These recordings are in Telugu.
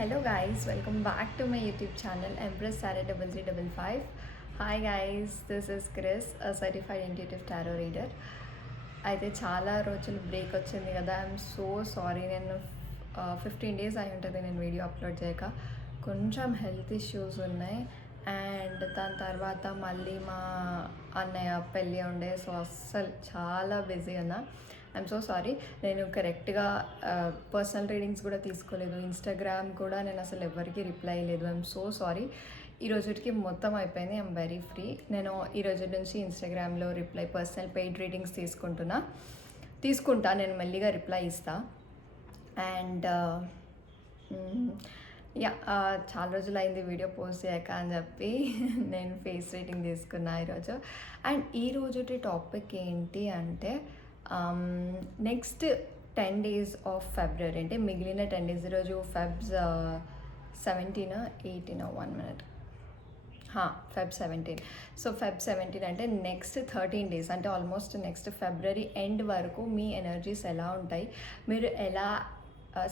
Hello guys, welcome back to my YouTube channel Empress Sarah 3355. Hi guys, this is Chris, a certified intuitive tarot reader. అయితే చాలా రోజులు బ్రేక్ వచ్చింది కదా, ఐఎమ్ సో సారీ. నేను 15 days అయి ఉంటుంది నేను వీడియో అప్లోడ్ చేయక. కొంచెం హెల్త్ ఇష్యూస్ ఉన్నాయి అండ్ దాని తర్వాత మళ్ళీ మా అన్నయ్య పెళ్ళి ఉండే, సో అస్సలు చాలా బిజీ ఉన్నా. I'm so sorry. నేను కరెక్ట్గా పర్సనల్ రీడింగ్స్ కూడా తీసుకోలేదు, ఇన్స్టాగ్రామ్ కూడా నేను అసలు ఎవరికి రిప్లై లేదు. I'm so sorry. ఈ రోజుకి మొత్తం అయిపోయింది. I'm very free. నేను ఈ రోజు నుంచి ఇన్స్టాగ్రామ్లో పర్సనల్ పెయిడ్ రీడింగ్స్ తీసుకుంటా. నేను మెల్లిగా రిప్లై ఇస్తా. అండ్ చాలా రోజులు అయింది వీడియో పోస్ట్ చేయక అని చెప్పి నేను ఫేస్ రీడింగ్ తీసుకున్నా ఈరోజు. అండ్ ఈ రోజుటి టాపిక్ ఏంటి అంటే నెక్స్ట్ 10 days ఆఫ్ ఫిబ్రవరి, అంటే మిగిలిన 10 days. ఈరోజు Feb 17, 18, 1 minute, Feb 17. So Feb 17 అంటే నెక్స్ట్ 13 days, అంటే ఆల్మోస్ట్ నెక్స్ట్ ఫిబ్రవరి ఎండ్ వరకు మీ ఎనర్జీస్ ఎలా ఉంటాయి, మీరు ఎలా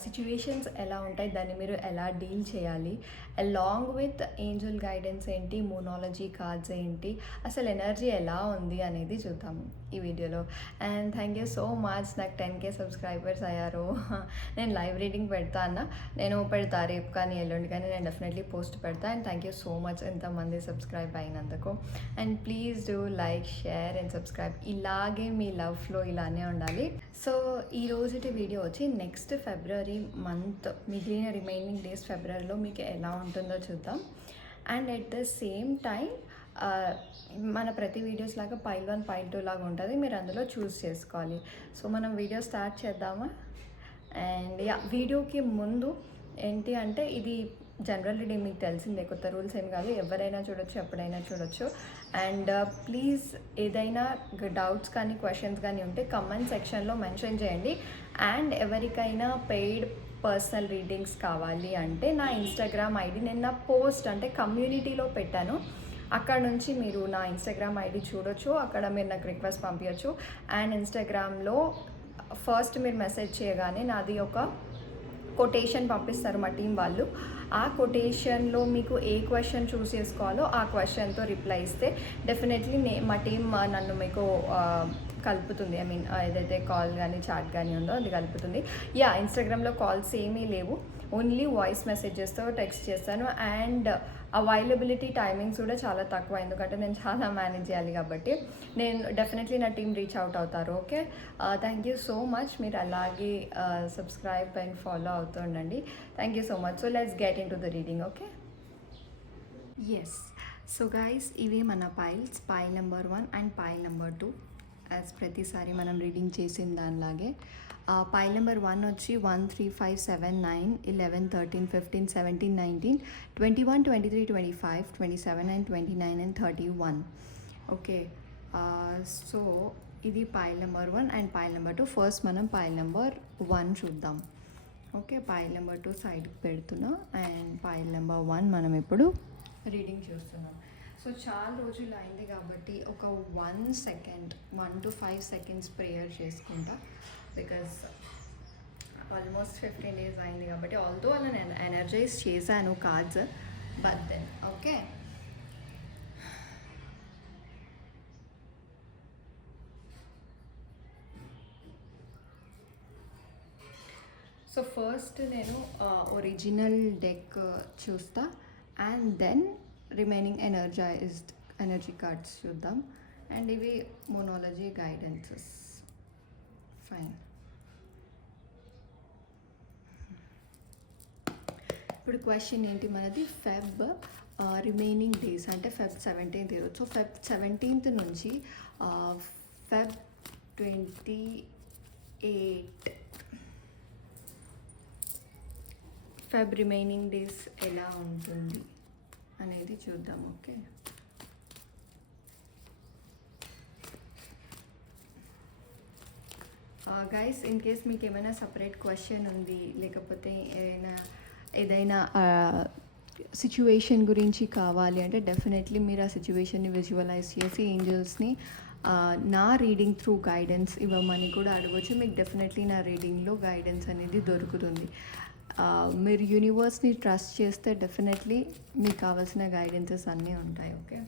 సిచ్యువేషన్స్ ఎలా ఉంటాయి, దాన్ని మీరు ఎలా డీల్ చేయాలి, అలాంగ్ విత్ ఏంజల్ గైడెన్స్ ఏంటి, మోనాలజీ కార్డ్స్ ఏంటి, అసలు ఎనర్జీ ఎలా ఉంది అనేది చూద్దాం ఈ వీడియోలో. And thank you so much, నాకు 10K సబ్స్క్రైబర్స్ అయ్యారు. నేను లైవ్ రీడింగ్ నేను పెడతా రేపు కానీ ఎల్లుండి కానీ నేను డెఫినెట్లీ పోస్ట్ పెడతా. And thank you so much ఎంతమంది సబ్స్క్రైబ్ అయినందుకు. And please do like, share and subscribe. ఇలాగే మీ లవ్ ఫ్లో ఇలానే ఉండాలి. సో ఈ రోజుటి వీడియో వచ్చి నెక్స్ట్ ఫిబ్రవరి మంత్ మిగిలిన రిమైనింగ్ డేస్ ఫిబ్రవరిలో మీకు ఎలా ఉంటుందో చూద్దాం. And at the same time మన ప్రతి వీడియోస్ లాగా పైల్ 1 పైల్ 2 లాగా ఉంటుంది, మీరు అందులో చూస్ చేసుకోవాలి. సో మనం వీడియో స్టార్ట్ చేద్దామా? అండ్ వీడియోకి ముందు ఏంటి అంటే, ఇది జనరల్ రీడింగ్, మీకు తెలిసిందే, కొత్త రూల్స్ ఏం కాదు, ఎవరైనా చూడొచ్చు, ఎప్పుడైనా చూడొచ్చు. అండ్ ప్లీజ్ ఏదైనా డౌట్స్ కానీ క్వశ్చన్స్ కానీ ఉంటే కమెంట్ సెక్షన్లో మెన్షన్ చేయండి. అండ్ ఎవరికైనా పెయిడ్ పర్సనల్ రీడింగ్స్ కావాలి అంటే నా ఇన్స్టాగ్రామ్ ఐడి నేను నా పోస్ట్ అంటే కమ్యూనిటీలో పెట్టాను, అక్కడ నుంచి మీరు నా ఇన్స్టాగ్రామ్ ఐడి చూడొచ్చు, అక్కడ మీరు నాకు రిక్వెస్ట్ పంపించచ్చు. అండ్ ఇన్స్టాగ్రామ్లో ఫస్ట్ మీరు మెసేజ్ చేయగానే నాది ఒక కొటేషన్ పంపిస్తారు మా టీం వాళ్ళు. ఆ కొటేషన్లో మీకు ఏ క్వశ్చన్ చూస్ చేసుకోవాలో ఆ క్వశ్చన్తో రిప్లై ఇస్తే డెఫినెట్లీ మా టీం నన్ను మీకు కలుపుతుంది. ఐ మీన్ ఏదైతే కాల్ కానీ చాట్ కానీ ఉందో అది కలుపుతుంది. ఇన్స్టాగ్రామ్లో కాల్స్ ఏమీ లేవు, ఓన్లీ వాయిస్ మెసేజెస్తో టెక్స్ట్ చేస్తాను. అండ్ అవైలబిలిటీ టైమింగ్స్ కూడా చాలా తక్కువ, ఎందుకంటే నేను చాలా మేనేజ్ చేయాలి కాబట్టి. నేను డెఫినెట్లీ నా టీం రీచ్ అవుట్ అవుతారు. Okay, thank you so much. మీరు అలాగే సబ్స్క్రైబ్ అండ్ ఫాలో అవుతూ ఉండండి. Thank you so much. So let's get into the reading. Okay, yes. So guys, ఇవి మన piles, pile number 1 and pile number 2. As ప్రతిసారి మనం రీడింగ్ చేసిన దానిలాగే. పైల్ నెంబర్ 1 వచ్చి 1, 3, 5, 7, 9, 11, 13, 15, 17, 19, 21, 23, 25, 27 and 29 and 31. ఓకే, సో ఇది pile number 1 and pile number 2. First మనం పైల్ నెంబర్ 1 చూద్దాం. ఓకే, పైల్ నెంబర్ 2 సైడ్కి పెడుతున్నా అండ్ పైల్ నెంబర్ 1 మనం ఇప్పుడు రీడింగ్ చూస్తున్నాం. సో చాలా రోజులు అయింది కాబట్టి ఒక 1 second, 1 to 5 seconds ప్రేయర్ చేసుకుంటా, బికాజ్ ఆల్మోస్ట్ 15 days అయింది కాబట్టి. ఆల్దో నేను ఎనర్జైజ్ చేశాను cards, but then okay. So first నేను ఒరిజినల్ డెక్ చూస్తా and then remaining energy cards చూద్దాం. అండ్ ఇవి మోనాలజీ గైడెన్సెస్. ఫైన్. ఇప్పుడు క్వశ్చన్ ఏంటి మనది, ఫెబ్ రిమైనింగ్ డేస్ అంటే Feb 17th ఈరోజు. సో Feb 17th నుంచి Feb 28 ఫెబ్ రిమైనింగ్ డేస్ ఎలా ఉంటుంది అనేది చూద్దాం. ఓకే, గైస్, ఇన్ కేస్ మీకు ఏమైనా సపరేట్ క్వశ్చన్ ఉంది, లేకపోతే ఏదైనా సిచ్యువేషన్ గురించి కావాలి అంటే డెఫినెట్లీ మీరు ఆ సిచ్యువేషన్ని విజువలైజ్ చేసి ఏంజల్స్ని నా రీడింగ్ త్రూ గైడెన్స్ ఇవ్వమని కూడా అడగవచ్చు. మీకు డెఫినెట్లీ నా రీడింగ్లో గైడెన్స్ అనేది దొరుకుతుంది. మీరు యూనివర్స్ని ట్రస్ట్ చేస్తే డెఫినెట్లీ మీకు కావాల్సిన గైడెన్సెస్ అన్నీ ఉంటాయి. ఓకే,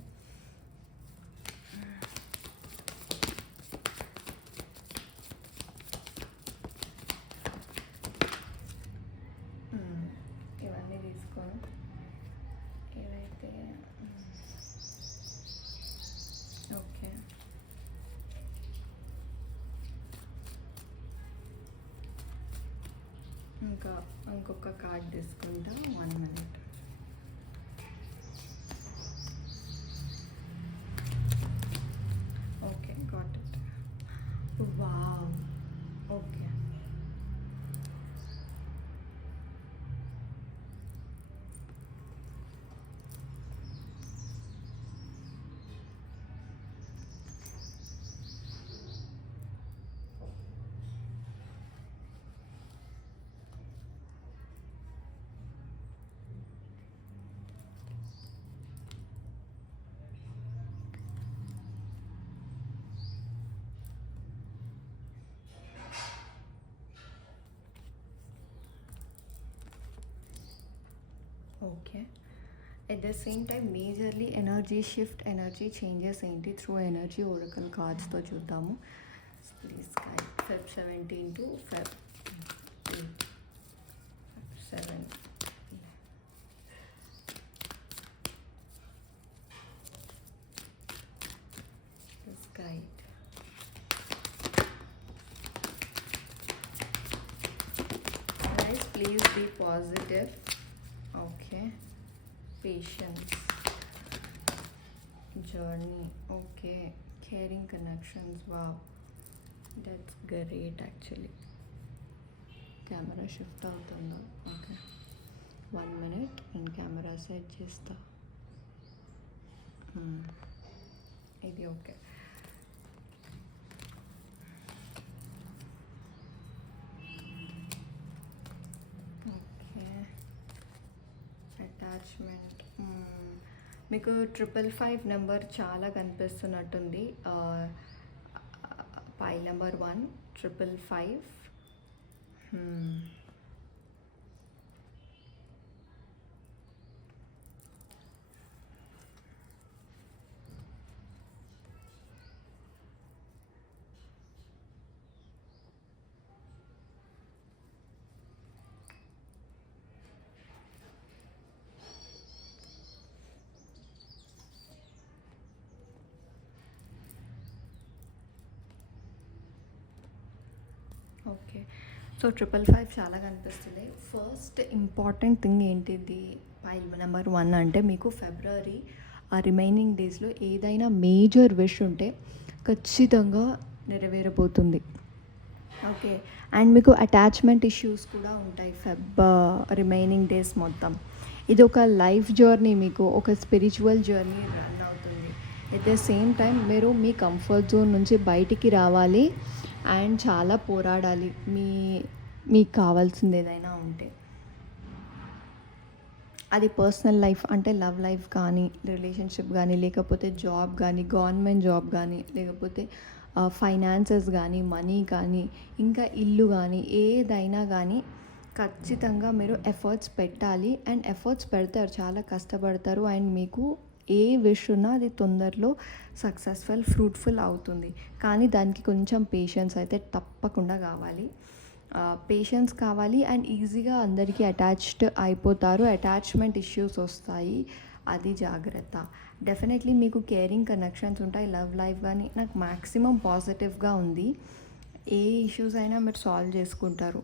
ఇవన్నీ తీసుకొని ఏవైతే ఓకే ఇంకొక కార్డ్ తీసుకుంటా. 1 minute. Okay, got it. Wow, okay. Okay, at the same time majorly energy shift, energy changes ఏంటి త్రూ ఎనర్జీ ఓరకల్ కార్డ్స్తో చూద్దాము. Please guide Feb 17 to Feb 7. Please guide. Guys, please be positive. Okay, patience, journey, okay, caring connections. Wow, that's great actually. Camera shift అవుతుందా? ఓకే, 1 minute నేను కెమెరా సెట్ చేస్తా. ఇది ఓకే. అటాచ్మెంట్ మీకు 555 నెంబర్ చాలా కనిపిస్తున్నట్టుంది. Pile number 1 555. ఓకే, సో 555 చాలా కనిపిస్తుంది. ఫస్ట్ ఇంపార్టెంట్ థింగ్ ఏంటిది పైల్ నెంబర్ 1 అంటే మీకు ఫిబ్రవరి ఆ రిమైనింగ్ డేస్లో ఏదైనా మేజర్ విష్ ఉంటే ఖచ్చితంగా నెరవేరబోతుంది. ఓకే, అండ్ మీకు అటాచ్మెంట్ ఇష్యూస్ కూడా ఉంటాయి రిమైనింగ్ డేస్ మొత్తం. ఇది ఒక లైఫ్ జర్నీ, మీకు ఒక స్పిరిచువల్ జర్నీ రన్ అవుతుంది. ఎట్ ద సేమ్ టైం మీరు మీ కంఫర్ట్ జోన్ నుంచి బయటికి రావాలి అండ్ చాలా పోరాడాలి మీకు కావాల్సింది ఏదైనా ఉంటే. అది పర్సనల్ లైఫ్ అంటే లవ్ లైఫ్ కానీ, రిలేషన్షిప్ కానీ, లేకపోతే జాబ్ కానీ, గవర్నమెంట్ జాబ్ కానీ, లేకపోతే ఫైనాన్సెస్ కానీ, మనీ కానీ, ఇంకా ఇల్లు కానీ, ఏదైనా కానీ ఖచ్చితంగా మీరు ఎఫర్ట్స్ పెట్టాలి. అండ్ ఎఫర్ట్స్ పెడతారు, చాలా కష్టపడతారు. అండ్ మీకు ఏ విష్ ఉన్నా అది తొందరలో సక్సెస్ఫుల్, ఫ్రూట్ఫుల్ అవుతుంది. కానీ దానికి కొంచెం పేషెన్స్ అయితే తప్పకుండా కావాలి. పేషెన్స్ కావాలి అండ్ ఈజీగా అందరికీ అటాచ్డ్ అయిపోతారు. అటాచ్మెంట్ ఇష్యూస్ వస్తాయి, అది జాగ్రత్త. డెఫినెట్లీ మీకు కేరింగ్ కనెక్షన్స్ ఉంటాయి. లవ్ లైఫ్ కానీ నాకు మ్యాక్సిమం పాజిటివ్గా ఉంది. ఏ ఇష్యూస్ అయినా మీరు సాల్వ్ చేసుకుంటారు,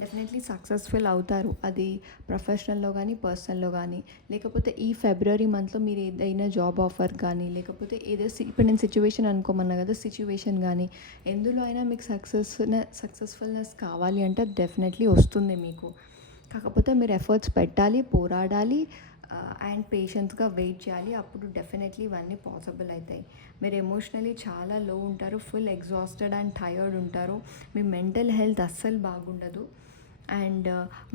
డెఫినెట్లీ సక్సెస్ఫుల్ అవుతారు. అది ప్రొఫెషనల్లో కానీ, పర్సనల్లో కానీ, లేకపోతే ఈ ఫిబ్రవరి మంత్లో మీరు ఏదైనా జాబ్ ఆఫర్ కానీ, లేకపోతే ఏదో ఇప్పుడు నేను సిచ్యువేషన్ అనుకోమన్నా కదా, సిచ్యువేషన్ కానీ ఎందులో అయినా మీకు సక్సెస్ఫుల్నెస్ కావాలి అంటే డెఫినెట్లీ వస్తుంది మీకు. కాకపోతే మీరు ఎఫర్ట్స్ పెట్టాలి, పోరాడాలి అండ్ పేషెన్స్గా వెయిట్ చేయాలి. అప్పుడు డెఫినెట్లీ ఇవన్నీ పాసిబుల్ అవుతాయి. మీరు ఎమోషనలీ చాలా లో ఉంటారు, ఫుల్ ఎగ్జాస్టెడ్ అండ్ టైర్డ్ ఉంటారు. మీ మెంటల్ హెల్త్ అస్సలు బాగుండదు. అండ్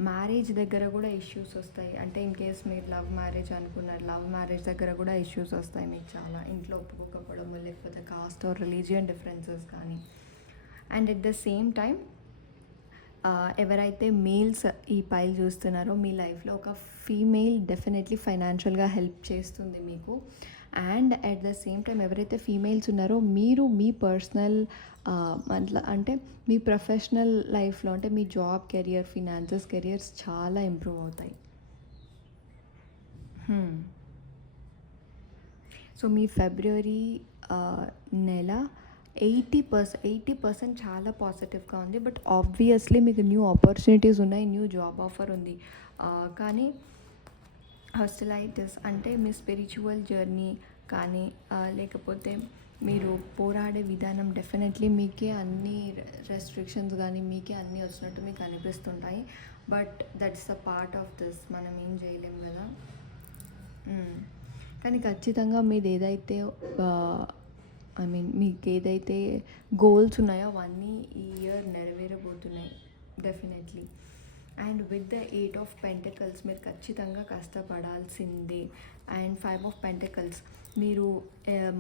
మ్యారేజ్ దగ్గర కూడా ఇష్యూస్ వస్తాయి. అంటే ఇన్ కేస్ మీరు లవ్ మ్యారేజ్ అనుకున్నారు, లవ్ మ్యారేజ్ దగ్గర కూడా ఇష్యూస్ వస్తాయి మీకు చాలా. ఇంట్లో ఒప్పుకోకపోవడము, లేకపోతే కాస్ట్ ఆర్ రిలీజియన్ డిఫరెన్సెస్ కానీ. And at the same time ఎవరైతే మేల్స్ ఈ పైల్ చూస్తున్నారో మీ లైఫ్లో ఒక ఫీమేల్ డెఫినెట్లీ ఫైనాన్షియల్గా హెల్ప్ చేస్తుంది మీకు. And at the same time ఎవరైతే ఫీమేల్స్ ఉన్నారో మీరు మీ పర్సనల్ అంటే మీ ప్రొఫెషనల్ లైఫ్లో అంటే మీ జాబ్ కెరియర్, ఫినాన్సెస్, కెరియర్స్ చాలా ఇంప్రూవ్ అవుతాయి. సో మీ ఫిబ్రవరి నెల 80% చాలా పాజిటివ్గా ఉంది. బట్ ఆబ్వియస్లీ మీకు న్యూ ఆపర్చునిటీస్ ఉన్నాయి, న్యూ జాబ్ ఆఫర్ ఉంది. కానీ హాస్టిలైటిస్ అంటే మీ స్పిరిచువల్ జర్నీ కానీ లేకపోతే మీరు పోరాడే విధానం డెఫినెట్లీ మీకే అన్ని రెస్ట్రిక్షన్స్ కానీ మీకే అన్నీ వచ్చినట్టు మీకు అనిపిస్తుంటాయి. But that's the part of this, మనం ఏం చేయలేం కదా. కానీ ఖచ్చితంగా మీది ఏదైతే మీకు ఏదైతే గోల్స్ ఉన్నాయో అవన్నీ ఈ ఇయర్ నెరవేరబోతున్నాయి definitely. And with the 8 of pentacles మీరు ఖచ్చితంగా కష్టపడాల్సిందే. అండ్ 5 ఆఫ్ పెంటకల్స్ మీరు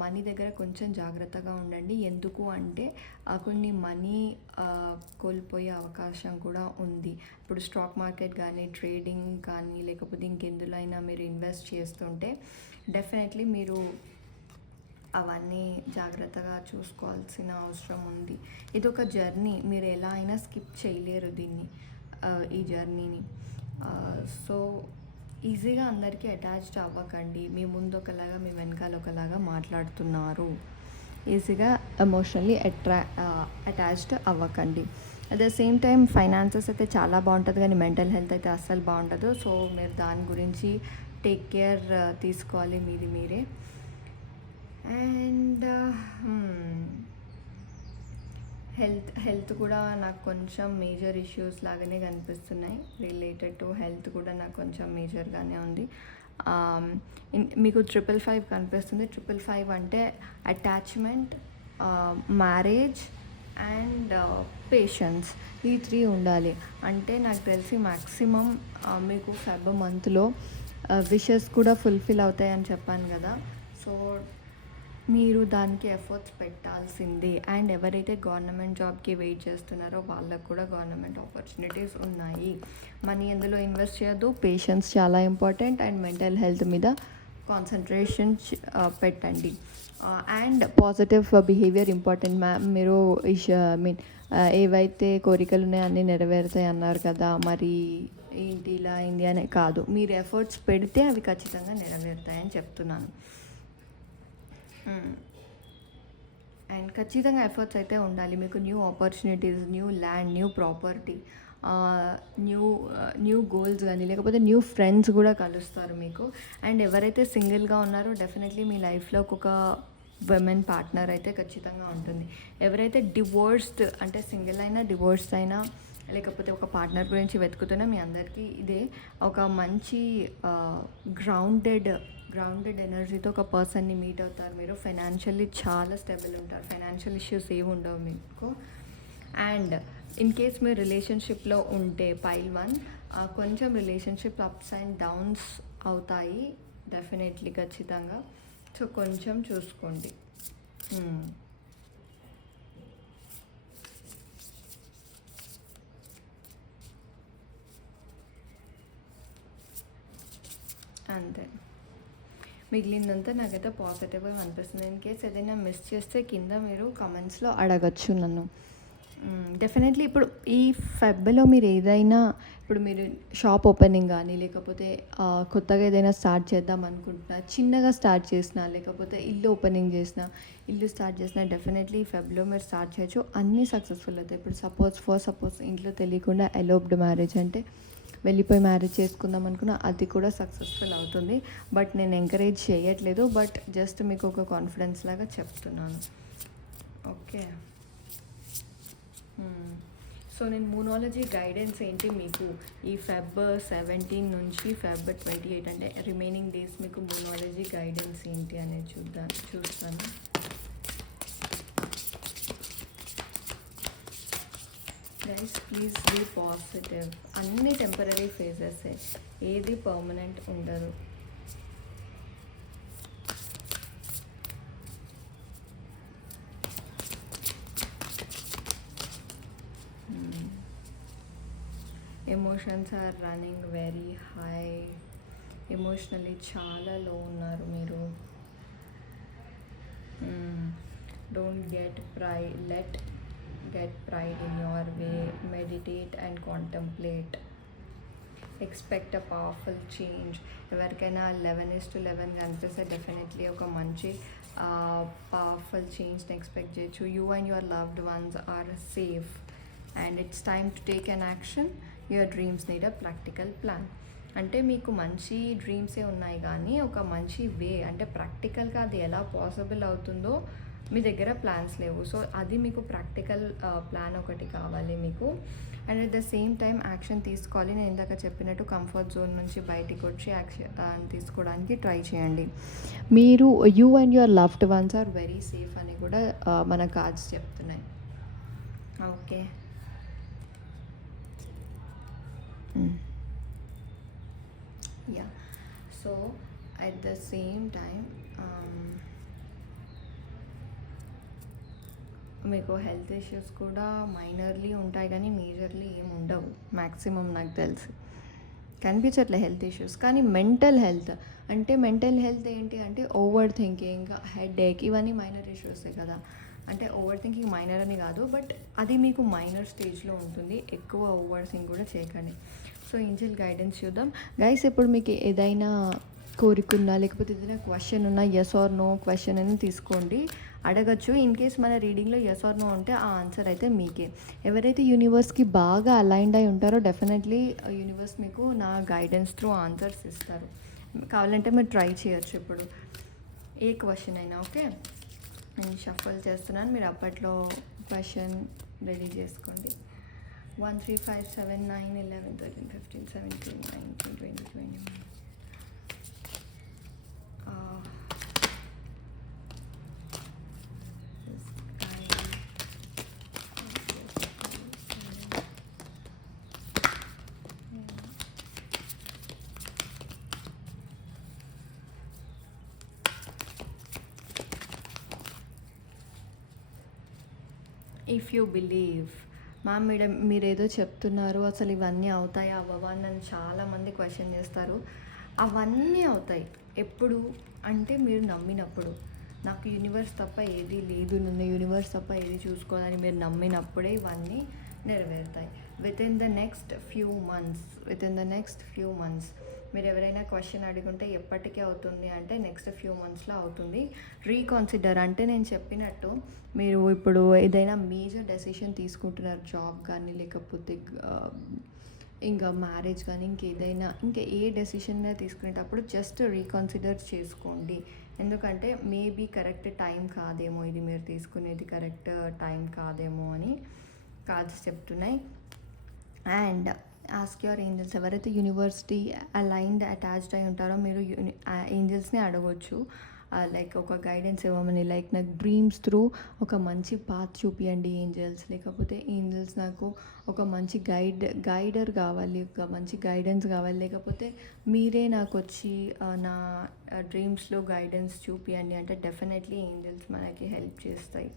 మనీ దగ్గర కొంచెం జాగ్రత్తగా ఉండండి. ఎందుకు అంటే కొన్ని మనీ కోల్పోయే అవకాశం కూడా ఉంది. ఇప్పుడు స్టాక్ మార్కెట్ కానీ, ట్రేడింగ్ కానీ, లేకపోతే ఇంకెందులో అయినా మీరు ఇన్వెస్ట్ చేస్తుంటే డెఫినెట్లీ మీరు అవన్నీ జాగ్రత్తగా చూసుకోవాల్సిన అవసరం ఉంది. ఇది ఒక జర్నీ, మీరు ఎలా అయినా స్కిప్ చేయలేరు దీన్ని, ఈ జర్నీని. సో ఈజీగా అందరికీ అటాచ్డ్ అవ్వకండి. మీ ముందు ఒకలాగా మీ వెనకాల ఒకలాగా మాట్లాడుతున్నారు. ఈజీగా ఎమోషనల్లీ అటాచ్డ్ అవ్వకండి. At the same time finances అయితే చాలా బాగుంటుంది, కానీ మెంటల్ హెల్త్ అయితే అస్సలు బాగుండదు. సో మీరు దాని గురించి టేక్ కేర్ తీసుకోవాలి మీది మీరే. అండ్ హెల్త్ కూడా నాకు కొంచెం మేజర్ ఇష్యూస్ లాగానే కనిపిస్తున్నాయి. రిలేటెడ్ టు హెల్త్ కూడా నాకు కొంచెం మేజర్గానే ఉంది. మీకు 555 కనిపిస్తుంది. 555 అంటే అటాచ్మెంట్, మ్యారేజ్ అండ్ పేషెన్స్, ఈ 3 ఉండాలి. అంటే నాకు తెలిసి మ్యాక్సిమం మీకు ఫెబ్ మంత్లో విషెస్ కూడా ఫుల్ఫిల్ అవుతాయని చెప్పాను కదా. సో మీరు దానికి ఎఫర్ట్స్ పెట్టాల్సిందే. అండ్ ఎవరైతే గవర్నమెంట్ జాబ్కి వెయిట్ చేస్తున్నారో వాళ్ళకు కూడా గవర్నమెంట్ ఆపర్చునిటీస్ ఉన్నాయి. మనీ ఎందులో ఇన్వెస్ట్ చేయొద్దు, పేషెన్స్ చాలా ఇంపార్టెంట్. అండ్ మెంటల్ హెల్త్ మీద కాన్సన్ట్రేషన్ పెట్టండి. And positive behaviour important. మీరు ఏవైతే కోరికలు ఉన్నాయో అన్నీ నెరవేరుతాయి అన్నారు కదా, మరి ఏంటి ఇలా అయింది అనే కాదు, మీరు ఎఫర్ట్స్ పెడితే అవి ఖచ్చితంగా నెరవేరుతాయని చెప్తున్నాను. అండ్ ఖచ్చితంగా ఎఫర్ట్స్ అయితే ఉండాలి. మీకు new opportunities, new land, new property, new goals కానీ లేకపోతే న్యూ ఫ్రెండ్స్ కూడా కలుస్తారు మీకు. అండ్ ఎవరైతే సింగిల్గా ఉన్నారో డెఫినెట్లీ మీ లైఫ్లో ఒక విమెన్ పార్ట్నర్ అయితే ఖచ్చితంగా ఉంటుంది. ఎవరైతే డివోర్స్డ్ అంటే సింగిల్ అయినా డివోర్స్డ్ అయినా లేకపోతే ఒక పార్ట్నర్ గురించి వెతుకుతున్నా మీ అందరికీ ఇదే ఒక మంచి గ్రౌండెడ్ ఎనర్జీతో ఒక పర్సన్ని మీట్ అవుతారు. మీరు ఫైనాన్షియల్లీ చాలా స్టెబుల్ ఉంటారు, ఫైనాన్షియల్ ఇష్యూస్ ఏమి ఉండవు మీకు. అండ్ ఇన్ కేస్ మీరు రిలేషన్షిప్లో ఉంటే పైల్ 1 కొంచెం రిలేషన్షిప్ అప్స్ అండ్ డౌన్స్ అవుతాయి డెఫినెట్లీ, ఖచ్చితంగా. సో కొంచెం చూసుకోండి. అంతే, మిగిలిందంతా నాకైతే పాజిటివ్గా అనిపిస్తుంది. ఇన్ కేస్ ఏదైనా మిస్ చేస్తే కింద మీరు కమెంట్స్లో అడగచ్చు నన్ను. డెఫినెట్లీ ఇప్పుడు ఈ ఫెబ్లో మీరు ఏదైనా, ఇప్పుడు మీరు షాప్ ఓపెనింగ్ కానీ లేకపోతే కొత్తగా ఏదైనా స్టార్ట్ చేద్దాం అనుకుంటున్నా, చిన్నగా స్టార్ట్ చేసినా లేకపోతే ఇల్లు ఓపెనింగ్ చేసినా, ఇల్లు స్టార్ట్ చేసినా డెఫినెట్లీ ఈ ఫెబ్లో మీరు స్టార్ట్ చేయొచ్చు. అన్నీ సక్సెస్ఫుల్ అవుతాయి. ఇప్పుడు సపోజ్ ఇంట్లో తెలియకుండా ఎలోప్డ్ మ్యారేజ్ అంటే వెళ్ళిపోయి మ్యారేజ్ చేసుకుందాం అనుకున్నా అది కూడా సక్సెస్ఫుల్ అవుతుంది. బట్ నేను ఎంకరేజ్ చేయట్లేదు, బట్ జస్ట్ మీకు ఒక కాన్ఫిడెన్స్ లాగా చెప్తున్నాను. ఓకే, సో నేను మూనాలజీ గైడెన్స్ ఏంటి మీకు ఈ ఫెబ్ 17 నుంచి ఫెబ్ 28 అంటే రిమైనింగ్ డేస్ మీకు మూనాలజీ గైడెన్స్ ఏంటి అనేది చూస్తాను. Guys please be positive. అన్నీ టెంపరీ ఫేజెస్, ఏది పర్మనెంట్ ఉండదు. Emotions are running very high. Emotionally చాలా లో ఉన్నారు మీరు. Don't get pride in your way. Meditate and contemplate. Expect a powerful change. ఎవరికైనా 11:11 కనిపిస్తే డెఫినెట్లీ ఒక మంచి పవర్ఫుల్ చేంజ్ని ఎక్స్పెక్ట్ చేయొచ్చు. You and your loved ones are safe and it's time to take an action. Your dreams need a practical plan. అంటే మీకు మంచి డ్రీమ్సే ఉన్నాయి కానీ ఒక మంచి వే అంటే ప్రాక్టికల్గా అది ఎలా పాసిబుల్ అవుతుందో మీ దగ్గర ప్లాన్స్ లేవు. సో అది మీకు ప్రాక్టికల్ ప్లాన్ ఒకటి కావాలి మీకు. And at the same time action తీసుకోవాలి. నేను ఇందాక చెప్పినట్టు కంఫర్ట్ జోన్ నుంచి బయటికి వచ్చి యాక్షన్ తీసుకోవడానికి ట్రై చేయండి. మీరు you and your loved ones are very safe అని కూడా మన కార్డ్స్ చెప్తున్నాయి. Okay, yeah. So at the same time మీకు హెల్త్ ఇష్యూస్ కూడా మైనర్లీ ఉంటాయి కానీ మేజర్లీ ఏమి ఉండవు మ్యాక్సిమం నాకు తెలిసి. కనిపించట్లే హెల్త్ ఇష్యూస్. కానీ మెంటల్ హెల్త్ ఏంటి అంటే ఓవర్ థింకింగ్, హెడేక్ ఇవన్నీ మైనర్ ఇష్యూసే కదా. అంటే ఓవర్ థింకింగ్ మైనర్ అని కాదు, బట్ అది మీకు మైనర్ స్టేజ్లో ఉంటుంది. ఎక్కువ ఓవర్ థింక్ కూడా చేయకండి. సో ఏంజెల్ గైడెన్స్ చూద్దాం గైస్. ఇప్పుడు మీకు ఏదైనా కోరికున్నా లేకపోతే ఏదైనా క్వశ్చన్ ఉన్నా ఎస్ ఆర్ నో క్వశ్చన్ అని తీసుకోండి, అడగచ్చు. ఇన్ కేస్ మన రీడింగ్లో ఎస్ ఆర్ నో ఉంటే ఆ ఆన్సర్ అయితే మీకే. ఎవరైతే యూనివర్స్కి బాగా అలైన్డ్ అయి ఉంటారో డెఫినెట్లీ యూనివర్స్ మీకు నా గైడెన్స్ త్రూ ఆన్సర్స్ ఇస్తారు. కావాలంటే మీరు ట్రై చేయొచ్చు ఇప్పుడు ఏ క్వశ్చన్ అయినా. ఓకే, నేను షఫల్ చేస్తున్నాను, మీరు అప్పట్లో క్వశ్చన్ రెడీ చేసుకోండి. 1 3 5 7 9 11 13 15 17 19 20 21. If you believe. మ్యామ్ మీరు ఏదో చెప్తున్నారు, అసలు ఇవన్నీ అవుతాయా అవ్వవా అని నన్ను చాలామంది క్వశ్చన్ చేస్తారు. అవన్నీ అవుతాయి ఎప్పుడు అంటే మీరు నమ్మినప్పుడు. నాకు యూనివర్స్ తప్ప ఏది లేదు, నన్ను యూనివర్స్ తప్ప ఏది చూసుకోవాలని మీరు నమ్మినప్పుడే ఇవన్నీ నెరవేరుతాయి. With in the next few months మీరు ఎవరైనా క్వశ్చన్ అడుగుంటే ఎప్పటికీ అవుతుంది అంటే నెక్స్ట్ ఫ్యూ మంత్స్లో అవుతుంది. రీకన్సిడర్ అంటే నేను చెప్పినట్టు మీరు ఇప్పుడు ఏదైనా మేజర్ డెసిషన్ తీసుకుంటున్నారు, జాబ్ కానీ లేకపోతే ఇంకా మ్యారేజ్ కానీ ఇంకా ఏ డెసిషన్ తీసుకునేటప్పుడు జస్ట్ రీకన్సిడర్ చేసుకోండి. ఎందుకంటే మేబీ కరెక్ట్ టైం కాదేమో, ఇది మీరు తీసుకునేది కరెక్ట్ టైం కాదేమో అని కార్డ్స్ చెప్తున్నాయి. And ask your angels. ఎవరైతే యూనివర్సిటీ అలైన్డ్ అటాచ్డ్ అయి ఉంటారో మీరు ఏంజల్స్ని అడగవచ్చు, లైక్ ఒక గైడెన్స్ ఇవ్వమని. లైక్ నాకు డ్రీమ్స్ త్రూ ఒక మంచి పాత్ చూపియండి ఏంజల్స్, లేకపోతే ఏంజల్స్ నాకు ఒక మంచి గైడర్ కావాలి, ఒక మంచి గైడెన్స్ కావాలి, లేకపోతే మీరే నాకు వచ్చి నా డ్రీమ్స్లో గైడెన్స్ చూపియండి అంటే డెఫినెట్లీ ఏంజల్స్ మనకి హెల్ప్ చేస్తాయి.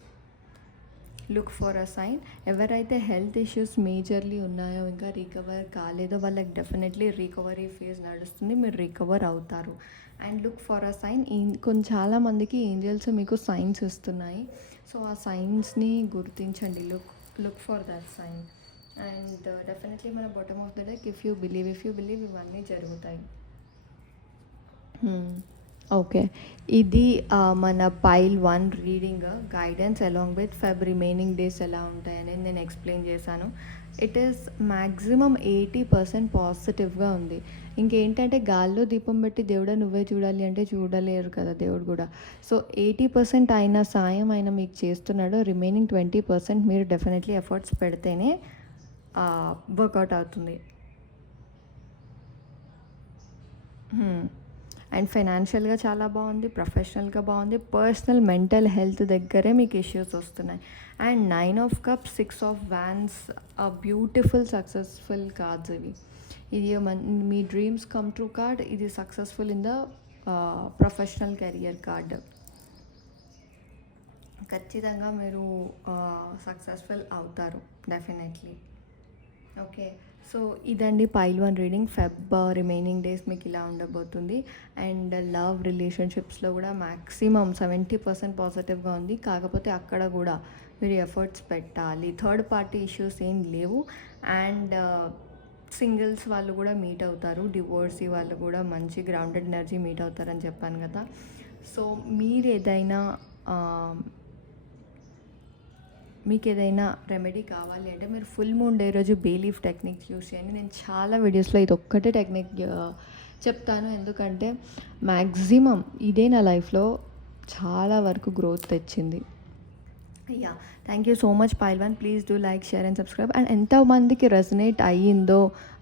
Look for a sign. ఎవరైతే హెల్త్ ఇష్యూస్ మేజర్లీ ఉన్నాయో ఇంకా రికవర్ కాలేదో వాళ్ళకి డెఫినెట్లీ రికవరీ ఫేజ్ నడుస్తుంది, మీరు రికవర్ అవుతారు. And look for a sign. చాలామందికి ఏంజల్స్ మీకు సైన్స్ ఇస్తున్నాయి. సో ఆ సైన్స్ని గుర్తించండి. Look for that sign. And definitely మన bottom of the deck if you believe ఇవన్నీ జరుగుతాయి. ఓకే, ఇది మన pile 1 reading guidance along with remaining days ఎలా ఉంటాయని నేను ఎక్స్ప్లెయిన్ చేశాను. ఇట్ ఈస్ మ్యాక్సిమం 80% పాజిటివ్గా ఉంది. ఇంకేంటంటే గాల్లో దీపం పెట్టి దేవుడా నువ్వే చూడాలి అంటే చూడలేరు కదా దేవుడు కూడా. సో 80% ఆయన సాయం ఆయన మీకు చేస్తున్నాడు. రిమైనింగ్ 20% మీరు డెఫినెట్లీ ఎఫర్ట్స్ పెడితేనే వర్కౌట్ అవుతుంది. అండ్ ఫైనాన్షియల్గా చాలా బాగుంది, ప్రొఫెషనల్గా బాగుంది, పర్సనల్ మెంటల్ హెల్త్ దగ్గరే మీకు ఇష్యూస్ వస్తున్నాయి. And 9 of Cups, 6 of Wands, beautiful successful cards ఇవి. ఇది మీ డ్రీమ్స్ కమ్ ట్రూ కార్డ్, ఇది successful in the professional career card. ఖచ్చితంగా మీరు సక్సెస్ఫుల్ అవుతారు డెఫినెట్లీ. ఓకే. సో ఇదండి pile 1 reading. Feb remaining days మీకు ఇలా ఉండబోతుంది. అండ్ లవ్ రిలేషన్షిప్స్లో కూడా మ్యాక్సిమం 70% పాజిటివ్గా ఉంది. కాకపోతే అక్కడ కూడా మీరు ఎఫర్ట్స్ పెట్టాలి. థర్డ్ పార్టీ ఇష్యూస్ ఏం లేవు. అండ్ సింగిల్స్ వాళ్ళు కూడా మీట్ అవుతారు. డివోర్సీ వాళ్ళు కూడా మంచి గ్రౌండెడ్ ఎనర్జీ మీట్ అవుతారని చెప్పాను కదా. సో మీరు ఏదైనా మీకు ఏదైనా రెమెడీ కావాలి అంటే మీరు ఫుల్ మూన్ డే రోజు బే లీఫ్ టెక్నిక్ యూస్ చేయండి. నేను చాలా వీడియోస్లో ఇది ఒక్కటే టెక్నిక్ చెప్తాను. ఎందుకంటే మ్యాక్సిమం ఇదే నా లైఫ్లో చాలా వరకు గ్రోత్ తెచ్చింది. Yeah, thank you so much pile 1. Please do like, share and subscribe. And ఎంతమందికి రెజనేట్ అయ్యిందో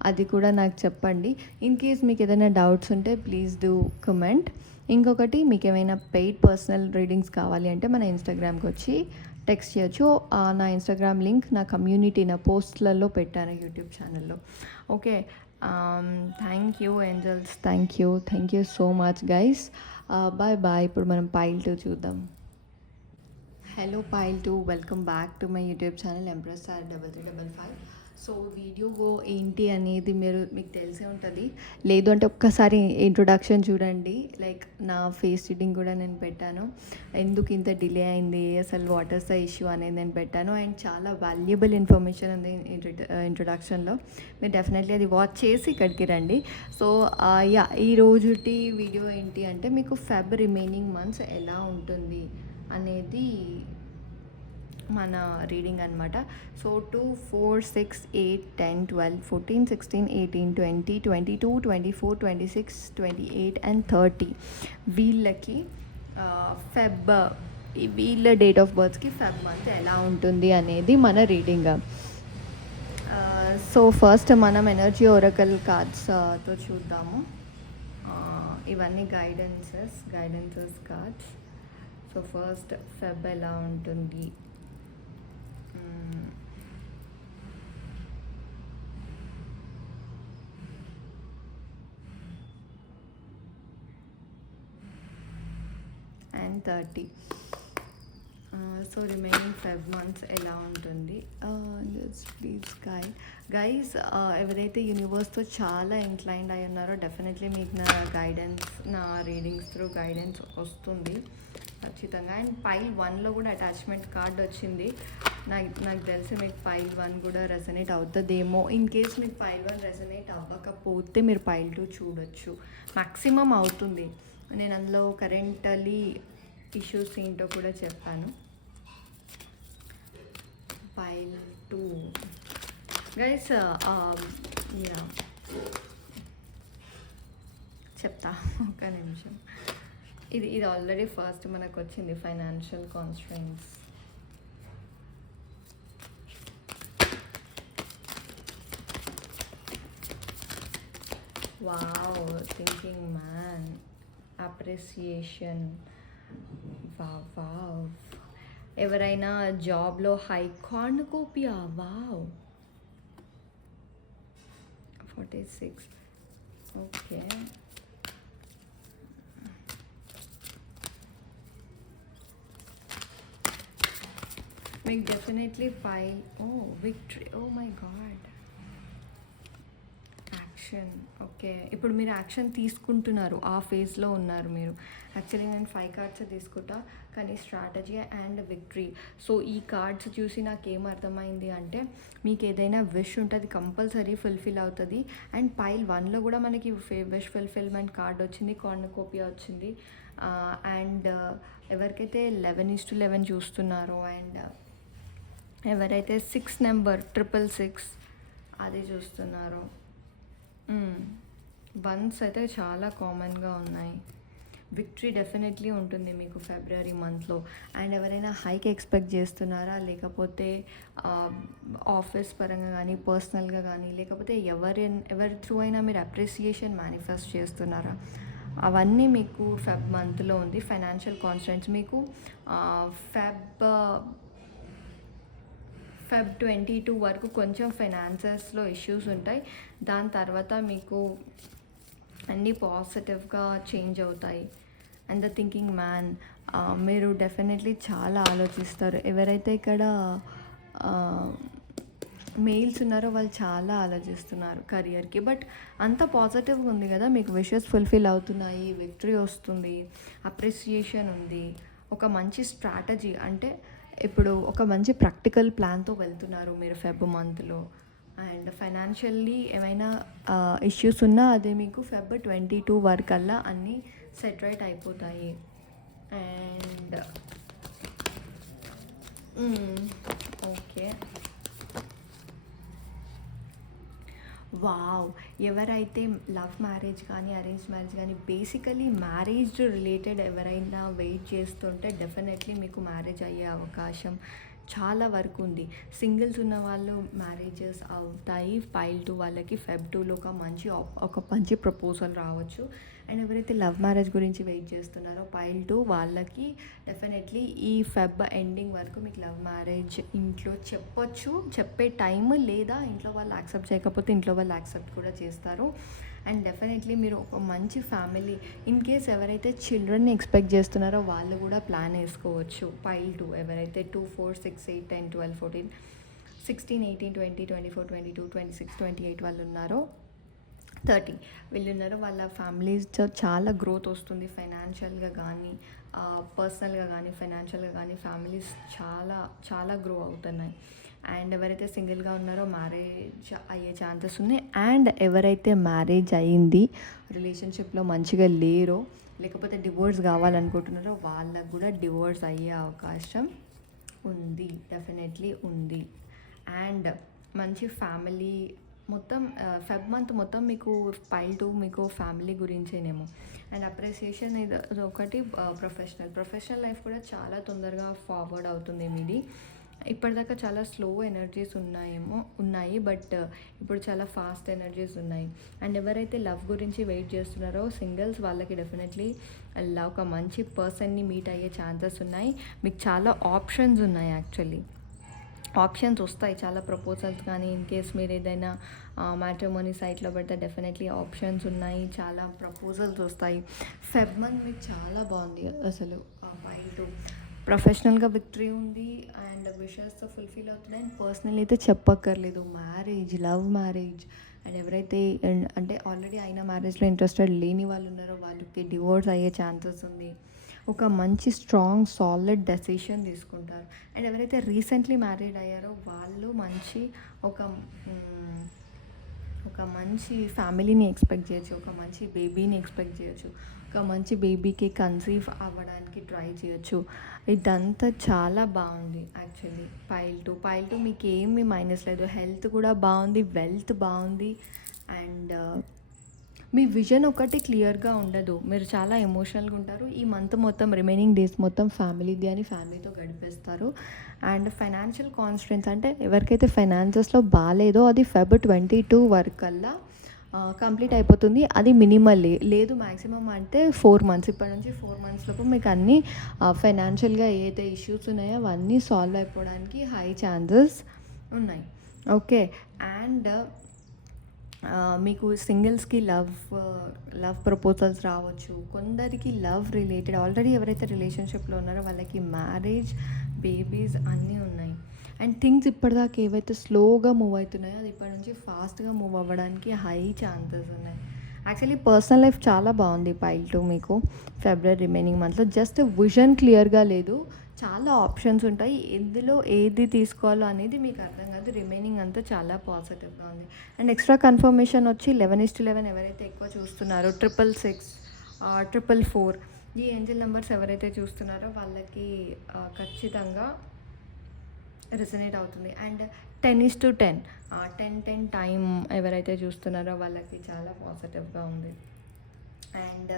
అది కూడా నాకు చెప్పండి. ఇన్ కేస్ మీకు ఏదైనా డౌట్స్ ఉంటే ప్లీజ్ డూ కమెంట్. ఇంకొకటి, మీకు ఏమైనా పెయిడ్ పర్సనల్ రీడింగ్స్ కావాలి అంటే మన ఇన్స్టాగ్రామ్కి వచ్చి టెక్స్ట్ చేయొచ్చు. నా ఇన్స్టాగ్రామ్ లింక్ నా కమ్యూనిటీ నా పోస్ట్లలో పెట్టాను యూట్యూబ్ ఛానల్లో. Okay, thank you angels, thank you so much guys. Bye bye. ఇప్పుడు మనం పైల్ 2 చూద్దాం. Hello pile 2, welcome back to my YouTube channel empress star 3355. So video ఏంటి అనేది మీకు తెలిసే ఉంటుంది. లేదు అంటే ఒక్కసారి ఇంట్రొడక్షన్ చూడండి. లైక్ నా ఫేస్ రీడింగ్ కూడా నేను పెట్టాను. ఎందుకు ఇంత డిలే అయింది, అసలు వాట్ ఇస్ ద ఇష్యూ అనేది నేను పెట్టాను. అండ్ చాలా వాల్యుబుల్ ఇన్ఫర్మేషన్ ఉంది ఇంట్రొడక్షన్లో. మీరు డెఫినెట్లీ అది వాచ్ చేసి ఇక్కడికి రండి. సో యా, ఈ రోజుటి వీడియో ఏంటి అంటే మీకు ఫెబ్ రిమైనింగ్ మంత్స్ ఎలా ఉంటుంది అనేది మన రీడింగ్ అనమాట. సో 2, 4, 6, 8, 10, 12, 14, 16, 18, 20, 22, 24, 26, 28 అండ్ 30 వీళ్ళకి ఫెబ్, వీళ్ళ డేట్ ఆఫ్ బర్త్స్కి ఫెబ్ మంత్ ఎలా ఉంటుంది అనేది మన రీడింగ్. సో ఫస్ట్ మనం ఎనర్జీ ఒరకల్ కార్డ్స్తో చూద్దాము. ఇవన్నీ guidances cards. So first Feb ఎలా ఉంటుంది. And 30. So remaining Feb months ఎలా ఉంటుంది. ప్లీజ్ గైస్ ఎవరైతే యూనివర్స్తో చాలా ఇంక్లైన్డ్ అయి ఉన్నారో డెఫినెట్లీ మీకు నా గైడెన్స్, నా రీడింగ్స్ త్రూ గైడెన్స్ వస్తుంది ఖచ్చితంగా. అండ్ పైల్ 1లో కూడా అటాచ్మెంట్ కార్డ్ వచ్చింది. నాకు తెలిసి మీకు పైల్ 1 కూడా రెజనేట్ అవుతుందేమో. ఇన్ కేస్ మీకు పైల్ 1 రెజనేట్ అవ్వకపోతే మీరు పైల్ 2 చూడొచ్చు. మ్యాక్సిమం అవుతుంది. నేను అందులో కరెంట్లీ ఇష్యూస్ ఏంటో కూడా చెప్పాను. పైల్ 2 గైస్ చెప్తా ఒక్క నిమిషం. ఇది ఆల్రెడీ ఫస్ట్ మనకు వచ్చింది, financial constraints. Wow, thinking man, appreciation. Wow, ఎవరైనా జాబ్లో హై కార్నుకోపియా. వావ్, 46. ఓకే, మీకు definitely pile. Victory. My God, action. Okay, ఇప్పుడు మీరు యాక్షన్ తీసుకుంటున్నారు, ఆ ఫేజ్లో ఉన్నారు మీరు. యాక్చువల్లీ నేను 5 కార్డ్స్ తీసుకుంటా, కానీ స్ట్రాటజీ అండ్ విక్టరీ. సో ఈ కార్డ్స్ చూసి నాకేం అర్థమైంది అంటే మీకు ఏదైనా విష్ ఉంటుంది కంపల్సరీ ఫుల్ఫిల్ అవుతుంది. అండ్ పైల్ 1లో కూడా మనకి విష్ ఫుల్ఫిల్మెంట్ కార్డ్ వచ్చింది, కార్నుకోపియా వచ్చింది. అండ్ ఎవరికైతే 11:11 చూస్తున్నారో అండ్ ఎవరైతే 6 నెంబర్ 666 అది చూస్తున్నారో, వన్స్ అయితే చాలా కామన్గా ఉన్నాయి. విక్టరీ డెఫినెట్లీ ఉంటుంది మీకు ఫిబ్రవరి మంత్లో. అండ్ ఎవరైనా హైక్ ఎక్స్పెక్ట్ చేస్తున్నారా, లేకపోతే ఆఫీస్ పరంగా కానీ పర్సనల్గా కానీ, లేకపోతే ఎవరి త్రూ అయినా మీరు అప్రిసియేషన్ మేనిఫెస్ట్ చేస్తున్నారా, అవన్నీ మీకు ఫెబ్ మంత్లో ఉంది. ఫైనాన్షియల్ కాన్స్టెంట్స్ మీకు ఫెబ్ 22 వరకు కొంచెం ఫైనాన్సెస్లో ఇష్యూస్ ఉంటాయి. దాని తర్వాత మీకు అన్నీ పాజిటివ్గా చేంజ్ అవుతాయి. అండ్ ద థింకింగ్ మ్యాన్, మీరు డెఫినెట్లీ చాలా ఆలోచిస్తారు. ఎవరైతే ఇక్కడ మెయిల్స్ ఉన్నారో వాళ్ళు చాలా ఆలోచిస్తున్నారు కెరియర్కి. బట్ అంత పాజిటివ్గా ఉంది కదా, మీకు విషెస్ ఫుల్ఫిల్ అవుతున్నాయి, విక్టరీ వస్తుంది, అప్రిసియేషన్ ఉంది, ఒక మంచి స్ట్రాటజీ అంటే ఇప్పుడు ఒక మంచి ప్రాక్టికల్ ప్లాన్తో వెళ్తున్నారు మీరు ఫెబ్ మంత్లో. అండ్ ఫైనాన్షియల్లీ ఏమైనా ఇష్యూస్ ఉన్నా అది మీకు ఫెబ్ 22 వరకల్లా అన్నీ సెట్ రైట్ అయిపోతాయి. And okay, wow! ఎవరైతే లవ్ మ్యారేజ్ కానీ అరేంజ్ మ్యారేజ్ కానీ బేసికలీ మ్యారేజ్ రిలేటెడ్ ఎవరైనా వెయిట్ చేస్తుంటే డెఫినెట్లీ మీకు మ్యారేజ్ అయ్యే అవకాశం చాలా వరకు ఉంది. సింగిల్స్ ఉన్న వాళ్ళు మ్యారేజెస్ అవుతాయి. ఫైల్ 2 వాళ్ళకి ఫెబ్ 2లో ఒక మంచి ప్రపోజల్ రావచ్చు. అండ్ ఎవరైతే లవ్ మ్యారేజ్ గురించి వెయిట్ చేస్తున్నారో ఫైల్ 2 వాళ్ళకి డెఫినెట్లీ ఈ ఫెబ్ ఎండింగ్ వరకు మీకు లవ్ మ్యారేజ్ ఇంట్లో చెప్పే టైం, లేదా ఇంట్లో వాళ్ళు యాక్సెప్ట్ చేయకపోతే ఇంట్లో వాళ్ళు యాక్సెప్ట్ కూడా చేస్తారు. అండ్ డెఫినెట్లీ మీరు ఒక మంచి ఫ్యామిలీ, ఇన్ కేస్ ఎవరైతే చిల్డ్రన్ని ఎక్స్పెక్ట్ చేస్తున్నారో వాళ్ళు కూడా ప్లాన్ వేసుకోవచ్చు. ఫైల్ 2 ఎవరైతే 2, 4, 6, 8, 10, 12, 14, 16, 18, 20, 24, 22, 26, 28 వాళ్ళు ఉన్నారో, 30 వీళ్ళు ఉన్నారో వాళ్ళ ఫ్యామిలీస్తో చాలా గ్రోత్ వస్తుంది. ఫైనాన్షియల్గా కానీ పర్సనల్గా కానీ ఫైనాన్షియల్గా కానీ ఫ్యామిలీస్ చాలా చాలా గ్రో అవుతున్నాయి. అండ్ ఎవరైతే సింగిల్గా ఉన్నారో మ్యారేజ్ అయ్యే ఛాన్సెస్ ఉన్నాయి. అండ్ ఎవరైతే మ్యారేజ్ అయ్యింది, రిలేషన్షిప్లో మంచిగా లేరో, లేకపోతే డివోర్స్ కావాలనుకుంటున్నారో వాళ్ళకు కూడా డివోర్స్ అయ్యే అవకాశం ఉంది, డెఫినెట్లీ ఉంది. అండ్ మంచి ఫ్యామిలీ మొత్తం ఫెబ్ మంత్ మొత్తం మీకు ఫైల్ 2 మీకు ఫ్యామిలీ గురించేనేమో. అండ్ అప్రిసియేషన్ ఇది ఒకటి. ప్రొఫెషనల్ లైఫ్ కూడా చాలా తొందరగా ఫార్వర్డ్ అవుతుంది మీది. ఇప్పటిదాకా చాలా స్లో ఎనర్జీస్ ఉన్నాయి, బట్ ఇప్పుడు చాలా ఫాస్ట్ ఎనర్జీస్ ఉన్నాయి. అండ్ ఎవరైతే లవ్ గురించి వెయిట్ చేస్తున్నారో సింగిల్స్ వాళ్ళకి డెఫినెట్లీ ఒక మంచి పర్సన్ని మీట్ అయ్యే ఛాన్సెస్ ఉన్నాయి. మీకు చాలా ఆప్షన్స్ ఉన్నాయి, యాక్చువల్లీ ఆప్షన్స్ వస్తాయి, చాలా ప్రపోజల్స్ కానీ ఇన్ కేస్ మీరు ఏదైనా మ్యాట్రిమోనీ సైట్లో పెడితే డెఫినెట్లీ ఆప్షన్స్ ఉన్నాయి, చాలా ప్రపోజల్స్ వస్తాయి. ఫెబ్ మంత్ మీకు చాలా బాగుంది అసలు. ఫైల్ 2 ప్రొఫెషనల్గా విక్టరీ ఉంది అండ్ విషెస్తో ఫుల్ఫిల్ అవుతుంది. అండ్ పర్సనల్ అయితే చెప్పక్కర్లేదు, లవ్ మ్యారేజ్. అండ్ ఎవరైతే అంటే ఆల్రెడీ అయిన మ్యారేజ్లో ఇంట్రెస్టెడ్ లేని వాళ్ళు ఉన్నారో వాళ్ళకి డివోర్స్ అయ్యే ఛాన్సెస్ ఉంది. ఒక మంచి స్ట్రాంగ్ సాలిడ్ డెసిషన్ తీసుకుంటారు. అండ్ ఎవరైతే రీసెంట్లీ మ్యారీడ్ అయ్యారో వాళ్ళు ఒక మంచి ఫ్యామిలీని ఎక్స్పెక్ట్ చేయొచ్చు, ఒక మంచి బేబీని ఎక్స్పెక్ట్ చేయొచ్చు, ఒక మంచి బేబీకి కన్సీవ్ అవ్వడానికి ట్రై చేయొచ్చు. ఇదంతా చాలా బాగుంది యాక్చువల్లీ. ఫైల్ 2 మీకు ఏమీ మైనస్ లేదు. హెల్త్ కూడా బాగుంది, వెల్త్ బాగుంది. అండ్ మీ విజన్ ఒకటి క్లియర్గా ఉండదు, మీరు చాలా ఎమోషనల్గా ఉంటారు. ఈ మంత్ మొత్తం రిమైనింగ్ డేస్ మొత్తం ఫ్యామిలీతో గడిపేస్తారు. అండ్ ఫైనాన్షియల్ కాన్స్టెంట్స్ అంటే ఎవరికైతే ఫైనాన్సెస్లో బాగాలేదో అది ఫెబ్ 22 వరకల్లా కంప్లీట్ అయిపోతుంది. అది మినిమల్ లేదు, మ్యాక్సిమం అంటే 4 months. ఇప్పటి నుంచి 4 months లోపు మీకు అన్నీ ఫైనాన్షియల్గా ఏదైతే ఇష్యూస్ ఉన్నాయో అవన్నీ సాల్వ్ అయిపోవడానికి హై ఛాన్సెస్ ఉన్నాయి. ఓకే. అండ్ మీకు సింగిల్స్కి లవ్ ప్రపోజల్స్ రావచ్చు. కొందరికి లవ్ రిలేటెడ్ ఆల్రెడీ ఎవరైతే రిలేషన్షిప్లో ఉన్నారో వాళ్ళకి మ్యారేజ్, బేబీస్ అన్నీ ఉన్నాయి. అండ్ థింగ్స్ ఇప్పటిదాకా ఏవైతే స్లోగా మూవ్ అవుతున్నాయో అది ఇప్పటి నుంచి ఫాస్ట్గా మూవ్ అవ్వడానికి హై ఛాన్సెస్ ఉన్నాయి. యాక్చువల్లీ పర్సనల్ లైఫ్ చాలా బాగుంది ఫైల్ 2 మీకు ఫిబ్రవరి రిమైనింగ్ మంత్లో. జస్ట్ విజన్ క్లియర్గా లేదు, చాలా ఆప్షన్స్ ఉంటాయి, ఎందులో ఏది తీసుకోవాలో అనేది మీకు అర్థం కాదు. రిమైనింగ్ అంతా చాలా పాజిటివ్గా ఉంది. అండ్ ఎక్స్ట్రా కన్ఫర్మేషన్ వచ్చి 11:11 ఎవరైతే ఎక్కువ చూస్తున్నారో, 666, 444 ఈ ఏంజల్ నెంబర్స్ ఎవరైతే చూస్తున్నారో వాళ్ళకి ఖచ్చితంగా రెసనేట్ అవుతుంది. అండ్ 10:10 10 టైం ఎవరైతే చూస్తున్నారో వాళ్ళకి చాలా పాజిటివ్గా ఉంది. అండ్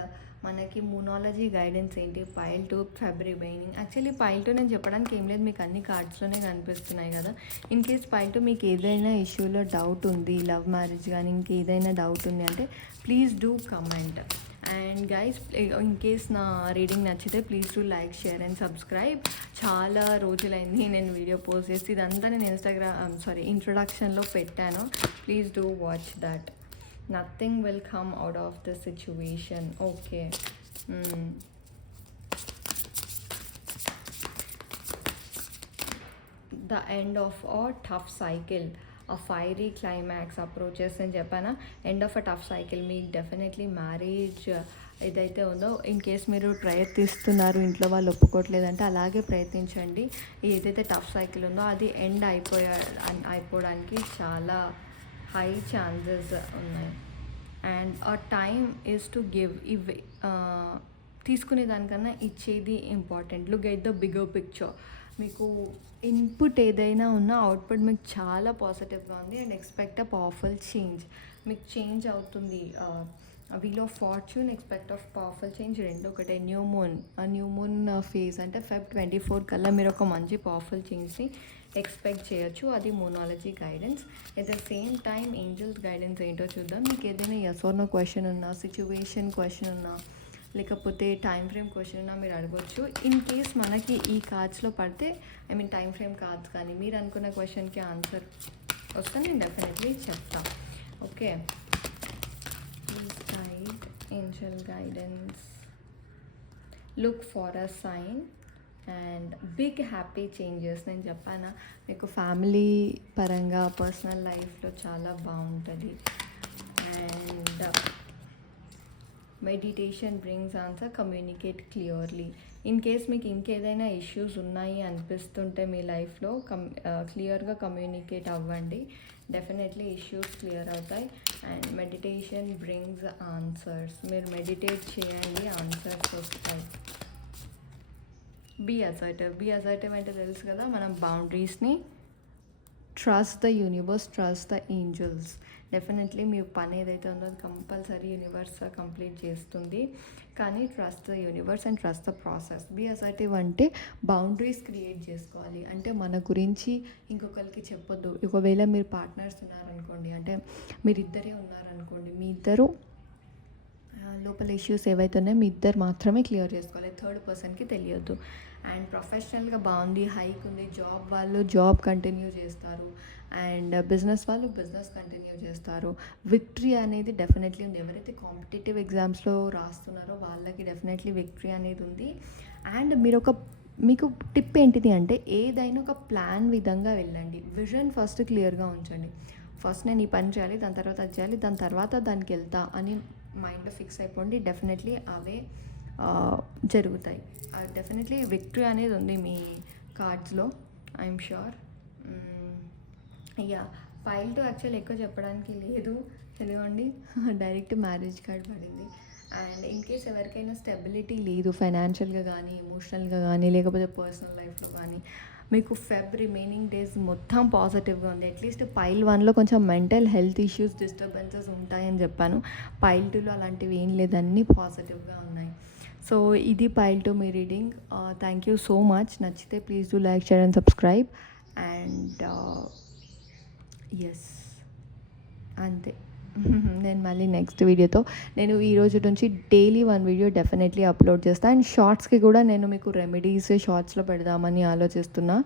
మనకి మూనాలజీ గైడెన్స్ ఏంటి, ఫైల్ 2 ఫిబ్రవరి రిమైనింగ్. యాక్చువల్లీ ఫైల్ 2 నేను చెప్పడానికి ఏం లేదు, మీకు అన్ని కార్డ్స్లోనే కనిపిస్తున్నాయి కదా. ఇన్ కేస్ ఫైల్ 2 మీకు ఏదైనా ఇష్యూలో డౌట్ ఉంది, లవ్ మ్యారేజ్ కానీ ఇంకేదైనా డౌట్ ఉంది అంటే please do comment. And guys, in case నా రీడింగ్ నచ్చితే please do like, share and subscribe. చాలా రోజులైంది నేను వీడియో పోస్ట్ చేసి, ఇదంతా నేను ఇంట్రొడక్షన్లో పెట్టాను. Please do watch that. Nothing will come out of the situation. Okay. The end of a tough cycle. ఆ ఫైరీ క్లైమాక్స్ అప్రోచెస్ అని చెప్పానా, end of a tough cycle. మీకు డెఫినెట్లీ మ్యారేజ్ ఏదైతే ఉందో, ఇన్ కేస్ మీరు ప్రయత్నిస్తున్నారు ఇంట్లో వాళ్ళు ఒప్పుకోవట్లేదంటే అలాగే ప్రయత్నించండి. ఏదైతే టఫ్ సైకిల్ ఉందో అది ఎండ్ అయిపోవడానికి చాలా హై ఛాన్సెస్ ఉన్నాయి. అండ్ ఆ టైమ్ ఈజ్ టు గివ్. ఇవి తీసుకునే దానికన్నా ఇచ్చేది important. Look at the bigger picture. మీకు ఇన్పుట్ ఏదైనా ఉన్నా అవుట్పుట్ మీకు చాలా పాజిటివ్గా ఉంది. And expect a powerful change. మీకు చేంజ్ అవుతుంది. Wheel of fortune, expect of powerful change రెండు ఒకటే. న్యూ మూన్ ఫేజ్ అంటే Feb 24 కల్లా మీరు ఒక మంచి పవర్ఫుల్ చేంజ్ని ఎక్స్పెక్ట్ చేయొచ్చు. అది మోనాలజీ guidance. At the same time angels guidance ఏంటో చూద్దాం. మీకు ఏదైనా ఎస్ ఆర్ నో క్వశ్చన్ ఉన్నా, సిచ్యువేషన్ క్వశ్చన్ ఉన్నా, లేకపోతే టైం ఫ్రేమ్ క్వశ్చన్ ఉన్నా మీరు అడగవచ్చు. ఇన్ కేస్ మనకి ఈ కార్డ్స్లో పడితే, I mean time frame cards కానీ మీరు అనుకున్న క్వశ్చన్కి ఆన్సర్ వస్తే నేను డెఫినెట్లీ చెప్తాను. Okay, please guide angel guidance. Look for a sign and big happy changes. నేను చెప్పానా మీకు ఫ్యామిలీ పరంగా పర్సనల్ లైఫ్లో చాలా బాగుంటుంది. And meditation brings answer, communicate clearly. In case మీకు ఇంకేదైనా ఇష్యూస్ ఉన్నాయి అనిపిస్తుంటే మీ లైఫ్లో క్లియర్గా కమ్యూనికేట్ అవ్వండి. డెఫినెట్లీ ఇష్యూస్ క్లియర్ అవుతాయి. And meditation brings answers. మీరు మెడిటేట్ చేయండి, ఆన్సర్స్ వస్తాయి. బీ అసర్టివ్ అంటే తెలుసు కదా, మనం బౌండరీస్ని trust the universe, trust the angels. Definitely మీ పని ఏదైతే ఉందో అది కంపల్సరీ యూనివర్స్ కంప్లీట్ చేస్తుంది. కానీ trust the universe and trust the process. Be assertive అంటే బౌండరీస్ క్రియేట్ చేసుకోవాలి. అంటే మన గురించి ఇంకొకరికి చెప్పొద్దు. ఒకవేళ మీరు పార్ట్నర్స్ ఉన్నారనుకోండి, అంటే మీరిద్దరే ఉన్నారనుకోండి, మీ ఇద్దరు లోపల ఇష్యూస్ ఏవైతే ఉన్నాయో మీ ఇద్దరు మాత్రమే క్లియర్ చేసుకోవాలి, థర్డ్ పర్సన్కి తెలియద్దు. అండ్ ప్రొఫెషనల్గా బాగుంది, హైక్ ఉంది, జాబ్ వాళ్ళు జాబ్ కంటిన్యూ చేస్తారు, అండ్ బిజినెస్ వాళ్ళు బిజినెస్ కంటిన్యూ చేస్తారు. విక్టరీ అనేది డెఫినెట్లీ ఉంది. ఎవరైతే కాంపిటేటివ్ ఎగ్జామ్స్లో రాస్తున్నారో వాళ్ళకి డెఫినెట్లీ విక్టరీ అనేది ఉంది. అండ్ మీకు టిప్ ఏంటిది అంటే, ఏదైనా ఒక ప్లాన్ విధంగా వెళ్ళండి. విజన్ ఫస్ట్ క్లియర్గా ఉంచండి. ఫస్ట్ నేను ఈ పని చేయాలి, దాని తర్వాత అది చేయాలి, దాని తర్వాత దానికి వెళ్తా అని మైండ్లో ఫిక్స్ అయిపోండి. డెఫినెట్లీ అవే జరుగుతాయి. డెఫినెట్లీ విక్టరీ అనేది ఉంది మీ కార్డ్స్లో, I'm sure. Yeah, pile two actual ఎక్కువ చెప్పడానికి లేదు, తెలియండి. డైరెక్ట్ మ్యారేజ్ కార్డ్ పడింది. అండ్ ఇన్ కేస్ ఎవరికైనా స్టెబిలిటీ లేదు ఫైనాన్షియల్గా కానీ, ఎమోషనల్గా కానీ, లేకపోతే పర్సనల్ లైఫ్లో కానీ, మీకు ఫెబ్ రిమైనింగ్ డేస్ మొత్తం పాజిటివ్గా ఉంది. అట్లీస్ట్ పైల్ 1లో కొంచెం మెంటల్ హెల్త్ ఇష్యూస్, డిస్టర్బెన్సెస్ ఉంటాయని చెప్పాను. పైల్ 2లో అలాంటివి ఏం లేదు, అన్నీ పాజిటివ్గా ఉన్నాయి. సో ఇది పైల్ 2 మీ reading. Thank you so much. నచ్చితే please do like, share and subscribe. And yes, అంతే. నేను మళ్ళీ నెక్స్ట్ వీడియోతో, నేను ఈరోజు నుంచి డైలీ 1 వీడియో డెఫినెట్లీ అప్లోడ్ చేస్తాను. అండ్ షార్ట్స్కి కూడా నేను మీకు రెమెడీస్ షార్ట్స్లో పెడదామని ఆలోచిస్తున్నా.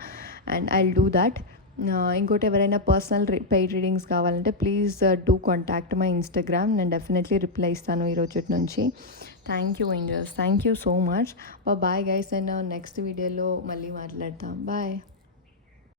And I will do that. ఇంకోటి, ఎవరైనా పర్సనల్ పెయిడ్ రీడింగ్స్ కావాలంటే please do contact my Instagram. నేను డెఫినెట్లీ రిప్లై ఇస్తాను ఈరోజు నుంచి. Thank you angels, thank you so much. Bye guys. నేను నెక్స్ట్ వీడియోలో మళ్ళీ మాట్లాడతాం. బాయ్.